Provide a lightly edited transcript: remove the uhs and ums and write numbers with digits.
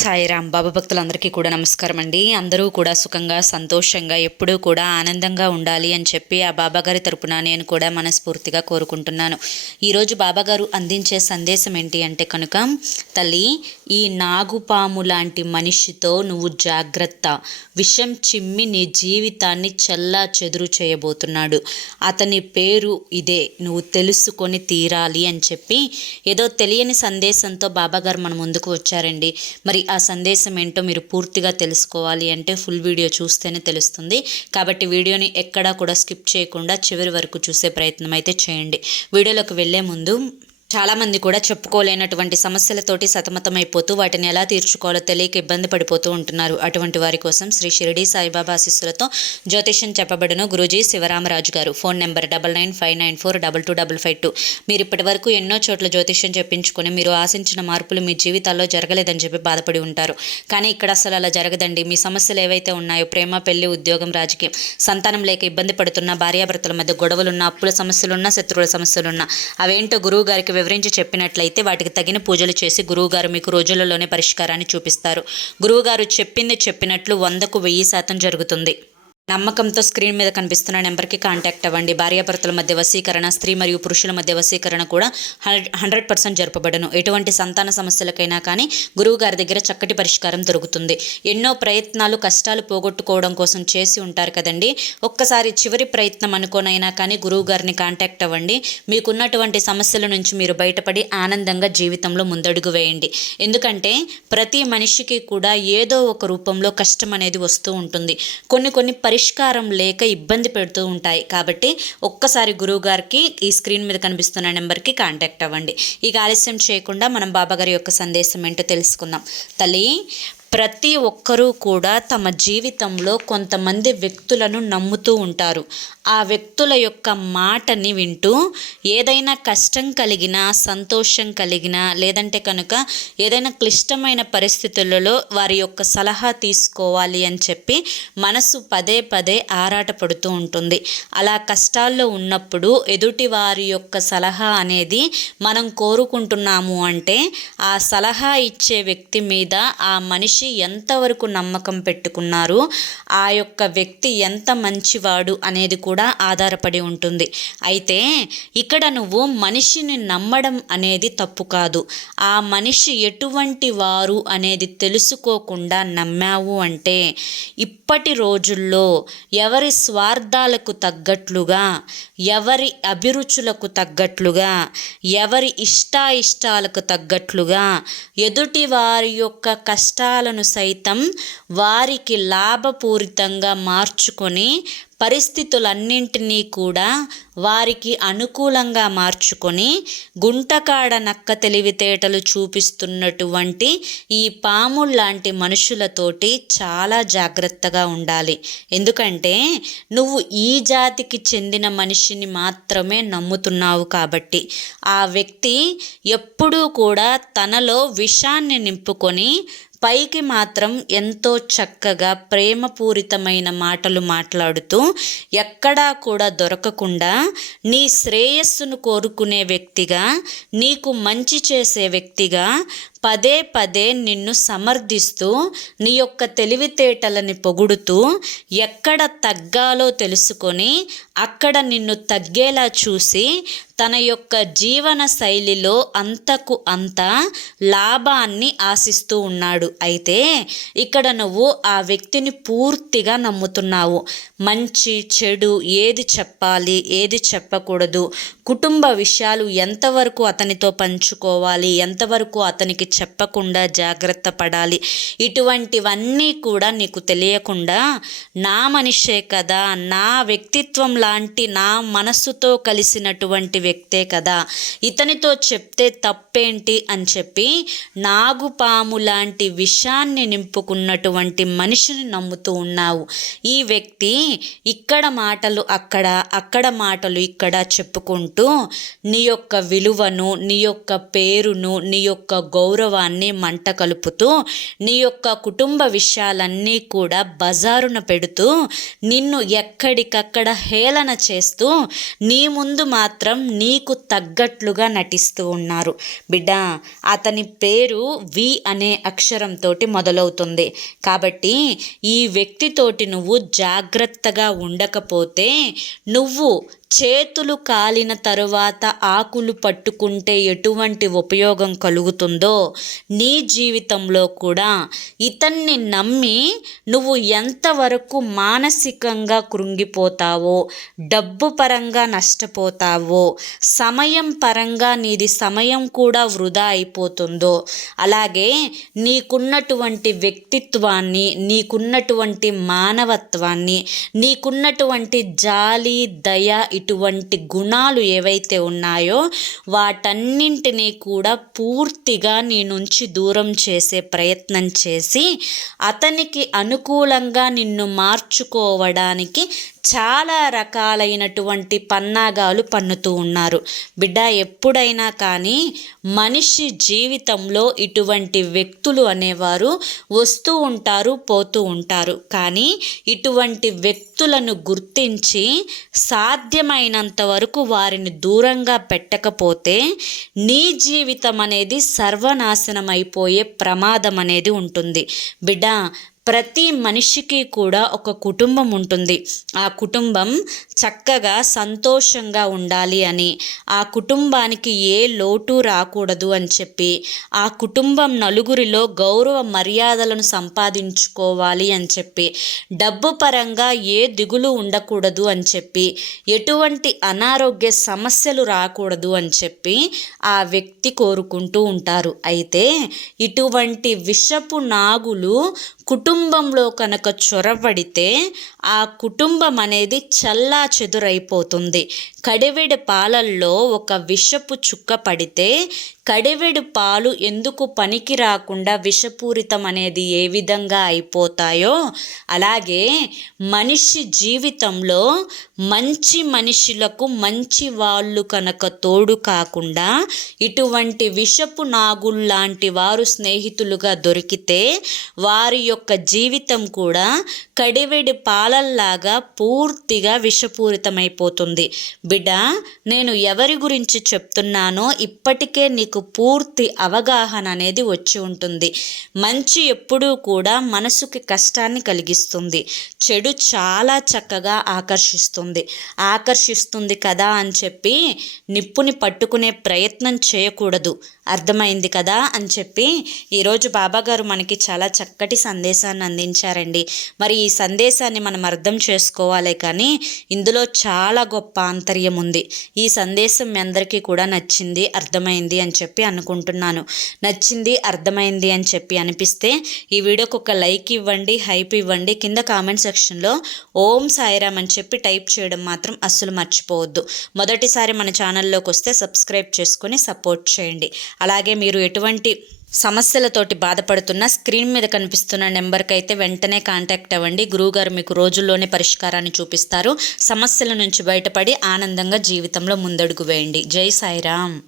సాయిరాం. బాబా భక్తులందరికీ కూడా నమస్కారం అండి. అందరూ కూడా సుఖంగా సంతోషంగా ఎప్పుడూ కూడా ఆనందంగా ఉండాలి అని చెప్పి ఆ బాబాగారి తరపున నేను కూడా మనస్ఫూర్తిగా కోరుకుంటున్నాను. ఈరోజు బాబాగారు అందించే సందేశం ఏంటి అంటే కనుక, తల్లి, ఈ నాగుపాము లాంటి మనిషితో నువ్వు జాగ్రత్త. విషం చిమ్మి నీ జీవితాన్ని చెల్లా చెదురు చేయబోతున్నాడు. అతని పేరు ఇదే, నువ్వు తెలుసుకొని తీరాలి అని చెప్పి ఏదో తెలియని సందేశంతో బాబాగారు మన ముందుకు వచ్చారండి. మరి ఆ సందేశం ఏంటో మీరు పూర్తిగా తెలుసుకోవాలి అంటే ఫుల్ వీడియో చూస్తేనే తెలుస్తుంది. కాబట్టి వీడియోని ఎక్కడా కూడా స్కిప్ చేయకుండా చివరి వరకు చూసే ప్రయత్నం అయితే చేయండి. వీడియోలోకి వెళ్ళే ముందు, చాలామంది కూడా చెప్పుకోలేనటువంటి సమస్యలతోటి సతమతమైపోతూ వాటిని ఎలా తీర్చుకోవాలో తెలియక ఇబ్బంది పడిపోతూ ఉంటున్నారు. అటువంటి వారి కోసం శ్రీ షిరిడి సాయిబాబా ఆశీస్సులతో జ్యోతిష్యం చెప్పబడును గురూజీ శివరామరాజు గారు. Phone number 9959422252. మీరు ఇప్పటి వరకు ఎన్నో చోట్ల జ్యోతిష్యం చెప్పించుకొని మీరు ఆశించిన మార్పులు మీ జీవితాల్లో జరగలేదని చెప్పి బాధపడి ఉంటారు. కానీ ఇక్కడ అసలు అలా జరగదండి. మీ సమస్యలు ఏవైతే ఉన్నాయో, ప్రేమ, పెళ్లి, ఉద్యోగం, రాజకీయం, సంతానం లేక ఇబ్బంది పడుతున్న, భార్యాభర్తల మధ్య గొడవలున్న, అప్పుల సమస్యలున్నా, శత్రువుల సమస్యలున్నా, అవేంటో గురువు గారికి వివరించి చెప్పినట్లయితే వాటికి తగిన పూజలు చేసి గురువుగారు మీకు రోజులలోనే పరిష్కారాన్ని చూపిస్తారు. గురువుగారు చెప్పింది చెప్పినట్లు 100కు 1000% జరుగుతుంది. నమ్మకంతో స్క్రీన్ మీద కనిపిస్తున్న నెంబర్కి కాంటాక్ట్ అవ్వండి. భార్యాభర్తల మధ్య వశీకరణ, స్త్రీ మరియు పురుషుల మధ్య వశీకరణ కూడా 100% జరపబడను. ఎటువంటి సంతాన సమస్యలకైనా కానీ గురువు గారి దగ్గర చక్కటి పరిష్కారం దొరుకుతుంది. ఎన్నో ప్రయత్నాలు, కష్టాలు పోగొట్టుకోవడం కోసం చేసి ఉంటారు కదండి. ఒక్కసారి చివరి ప్రయత్నం అనుకోనైనా కానీ గురువు గారిని కాంటాక్ట్ అవ్వండి. మీకున్నటువంటి సమస్యల నుంచి మీరు బయటపడి ఆనందంగా జీవితంలో ముందడుగు వేయండి. ఎందుకంటే ప్రతి మనిషికి కూడా ఏదో ఒక రూపంలో కష్టం అనేది వస్తూ ఉంటుంది. కొన్ని పరిష్కారం లేక ఇబ్బంది పెడుతూ ఉంటాయి. కాబట్టి ఒక్కసారి గురువుగారికి ఈ స్క్రీన్ మీద కనిపిస్తున్న నెంబర్కి కాంటాక్ట్ అవ్వండి. ఇక ఆలస్యం చేయకుండా మనం బాబాగారి యొక్క సందేశం ఏంటో తెలుసుకుందాం. తల్లి, ప్రతి ఒక్కరూ కూడా తమ జీవితంలో కొంతమంది వ్యక్తులను నమ్ముతూ ఉంటారు. ఆ వ్యక్తుల యొక్క మాటని వింటూ ఏదైనా కష్టం కలిగినా, సంతోషం కలిగినా, లేదంటే కనుక ఏదైనా క్లిష్టమైన పరిస్థితులలో వారి యొక్క సలహా తీసుకోవాలి అని చెప్పి మనసు పదే పదే ఆరాటపడుతూ ఉంటుంది. అలా కష్టాల్లో ఉన్నప్పుడు ఎదుటి వారి యొక్క సలహా అనేది మనం కోరుకుంటున్నాము అంటే ఆ సలహా ఇచ్చే వ్యక్తి మీద ఆ మనిషి ఎంతవరకు నమ్మకం పెట్టుకున్నారు, ఆ యొక్క వ్యక్తి ఎంత మంచివాడు అనేది కూడా ఆధారపడి ఉంటుంది. అయితే ఇక్కడ నువ్వు మనిషిని నమ్మడం అనేది తప్పు కాదు. ఆ మనిషి ఎటువంటి వారు అనేది తెలుసుకోకుండా నమ్మావు అంటే ఇప్పటి రోజుల్లో ఎవరి స్వార్థాలకు తగ్గట్లుగా, ఎవరి అభిరుచులకు తగ్గట్లుగా, ఎవరి ఇష్టాయిష్టాలకు తగ్గట్లుగా ఎదుటి వారి యొక్క కష్టాలను సైతం వారికి లాభపూరితంగా మార్చుకొని పరిస్థితులన్నింటినీ కూడా వారికి అనుకూలంగా మార్చుకొని గుంటకాడ నక్క తెలివితేటలు చూపిస్తున్నటువంటి ఈ పాముల్లాంటి మనుషులతోటి చాలా జాగ్రత్తగా ఉండాలి. ఎందుకంటే నువ్వు ఈ జాతికి చెందిన మనిషిని మాత్రమే నమ్ముతున్నావు కాబట్టి ఆ వ్యక్తి ఎప్పుడూ కూడా తనలో విషాన్ని నింపుకొని పైకి మాత్రం ఎంతో చక్కగా ప్రేమపూరితమైన మాటలు మాట్లాడుతూ ఎక్కడా కూడా దొరకకుండా నీ శ్రేయస్సును కోరుకునే వ్యక్తిగా, నీకు మంచి చేసే వ్యక్తిగా పదే పదే నిన్ను సమర్థిస్తూ నీ యొక్క తెలివితేటలని పొగుడుతూ ఎక్కడ తగ్గాలో తెలుసుకొని అక్కడ నిన్ను తగ్గేలా చూసి తన యొక్క జీవన శైలిలో అంతకు అంత లాభాన్ని ఆశిస్తూ ఉన్నాడు. అయితే ఇక్కడ నువ్వు ఆ వ్యక్తిని పూర్తిగా నమ్ముతున్నావు. మంచి చెడు ఏది చెప్పాలి, ఏది చెప్పకూడదు, కుటుంబ విషయాలు ఎంతవరకు అతనితో పంచుకోవాలి, ఎంతవరకు అతనికి చెప్పకుండా జాగ్రత్త పడాలి, ఇటువంటివన్నీ కూడా నీకు తెలియకుండా నా మనిషే కదా, నా వ్యక్తిత్వం లాంటి, నా మనస్సుతో కలిసినటువంటి వ్యక్తే కదా, ఇతనితో చెప్తే తప్పేంటి అని చెప్పి నాగుపాము లాంటి విషాన్ని నింపుకున్నటువంటి మనిషిని నమ్ముతూ ఉన్నావు. ఈ వ్యక్తి ఇక్కడ మాటలు అక్కడ, అక్కడ మాటలు ఇక్కడ చెప్పుకుంటూ చేసుకుంటూ నీ యొక్క విలువను, నీ యొక్క పేరును, నీ యొక్క గౌరవాన్ని మంట కలుపుతూ నీ యొక్క కుటుంబ విషయాలన్నీ కూడా బజారున పెడుతూ నిన్ను ఎక్కడికక్కడ హేళన చేస్తూ నీ ముందు మాత్రం నీకు తగ్గట్లుగా నటిస్తూ ఉన్నారు. బిడ్డ, అతని పేరు వి అనే అక్షరంతో మొదలవుతుంది. కాబట్టి ఈ వ్యక్తితోటి నువ్వు జాగ్రత్తగా ఉండకపోతే నువ్వు చేతులు కాలిన తరువాత ఆకులు పట్టుకుంటే ఎటువంటి ఉపయోగం కలుగుతుందో నీ జీవితంలో కూడా ఇతన్ని నమ్మి నువ్వు ఎంతవరకు మానసికంగా కృంగిపోతావో, డబ్బు పరంగా నష్టపోతావో, సమయం పరంగా నీది సమయం కూడా వృధా అయిపోతుందో, అలాగే నీకున్నటువంటి వ్యక్తిత్వాన్ని, నీకున్నటువంటి మానవత్వాన్ని, నీకున్నటువంటి జాలి, దయ, ఇటువంటి గుణాలు ఏవైతే ఉన్నాయో వాటన్నింటినీ కూడా పూర్తిగా నీ నుంచి దూరం చేసే ప్రయత్నం చేసి అతనికి అనుకూలంగా నిన్ను మార్చుకోవడానికి చాలా రకాలైనటువంటి పన్నాగాలు పన్నుతూ ఉన్నారు. బిడ్డ, ఎప్పుడైనా కానీ మనిషి జీవితంలో ఇటువంటి వ్యక్తులు అనేవారు వస్తూ ఉంటారు, పోతూ ఉంటారు. కానీ ఇటువంటి వ్యక్తులను గుర్తించి సాధ్యమైనంత వరకు వారిని దూరంగా పెట్టకపోతే నీ జీవితం అనేది సర్వనాశనం అయిపోయే ప్రమాదం అనేది ఉంటుంది. బిడ్డ, ప్రతి మనిషికి కూడా ఒక కుటుంబం ఉంటుంది. ఆ కుటుంబం చక్కగా సంతోషంగా ఉండాలి అని, ఆ కుటుంబానికి ఏ లోటు రాకూడదు అని చెప్పి, ఆ కుటుంబం నలుగురిలో గౌరవ మర్యాదలను సంపాదించుకోవాలి అని చెప్పి, డబ్బు పరంగా ఏ దిగులు ఉండకూడదు అని చెప్పి, ఎటువంటి అనారోగ్య సమస్యలు రాకూడదు అని చెప్పి ఆ వ్యక్తి కోరుకుంటూ ఉంటారు. అయితే ఇటువంటి విషపు నాగులు కుటుంబంలో కనుక చొరబడితే ఆ కుటుంబం అనేది చల్లా చెదురైపోతుంది. కడివెడి పాలల్లో ఒక విషపు చుక్క పడితే కడివెడు పాలు ఎందుకు పనికి రాకుండా విషపూరితం అనేది ఏ విధంగా అయిపోతాయో అలాగే మనిషి జీవితంలో మంచి మనుషులకు మంచి వాళ్ళు కనుక తోడు కాకుండా ఇటువంటి విషపు నాగుల్లాంటి వారు స్నేహితులుగా దొరికితే వారి యొక్క జీవితం కూడా కడివెడి పాలల్లాగా పూర్తిగా విషపూరితమైపోతుంది. బిడ్డ, నేను ఎవరి గురించి చెప్తున్నానో ఇప్పటికే నీకు పూర్తి అవగాహన అనేది వచ్చి ఉంటుంది. మంచి ఎప్పుడూ కూడా మనసుకి కష్టాన్ని కలిగిస్తుంది, చెడు చాలా చక్కగా ఆకర్షిస్తుంది కదా అని చెప్పి నిప్పుని పట్టుకునే ప్రయత్నం చేయకూడదు. అర్థమైంది కదా అని చెప్పి ఈరోజు బాబాగారు మనకి చాలా చక్కటి సందేశాన్ని అందించారండి. మరి ఈ సందేశాన్ని మనం అర్థం చేసుకోవాలి, కానీ ఇందులో చాలా గొప్ప ఆంతర్యం ఉంది. ఈ సందేశం మీ అందరికీ కూడా నచ్చింది, అర్థమైంది అని చెప్పి అనుకుంటున్నాను. నచ్చింది, అర్థమైంది అని చెప్పి అనిపిస్తే ఈ వీడియోకి ఒక లైక్ ఇవ్వండి, హైప్ ఇవ్వండి. కింద కామెంట్ సెక్షన్లో ఓం సాయిరామ్ అని చెప్పి టైప్ చేయడం మాత్రం అస్సలు మర్చిపోవద్దు. మొదటిసారి మన ఛానల్లోకి వస్తే సబ్స్క్రైబ్ చేసుకొని సపోర్ట్ చేయండి. అలాగే మీరు ఎటువంటి సమస్యలతోటి బాధపడుతున్న స్క్రీన్ మీద కనిపిస్తున్న నెంబర్కి అయితే వెంటనే కాంటాక్ట్ అవ్వండి. గురువుగారు మీకు రోజుల్లోనే పరిష్కారాన్ని చూపిస్తారు. సమస్యల నుంచి బయటపడి ఆనందంగా జీవితంలో ముందడుగు వేయండి. జై సాయిరామ్.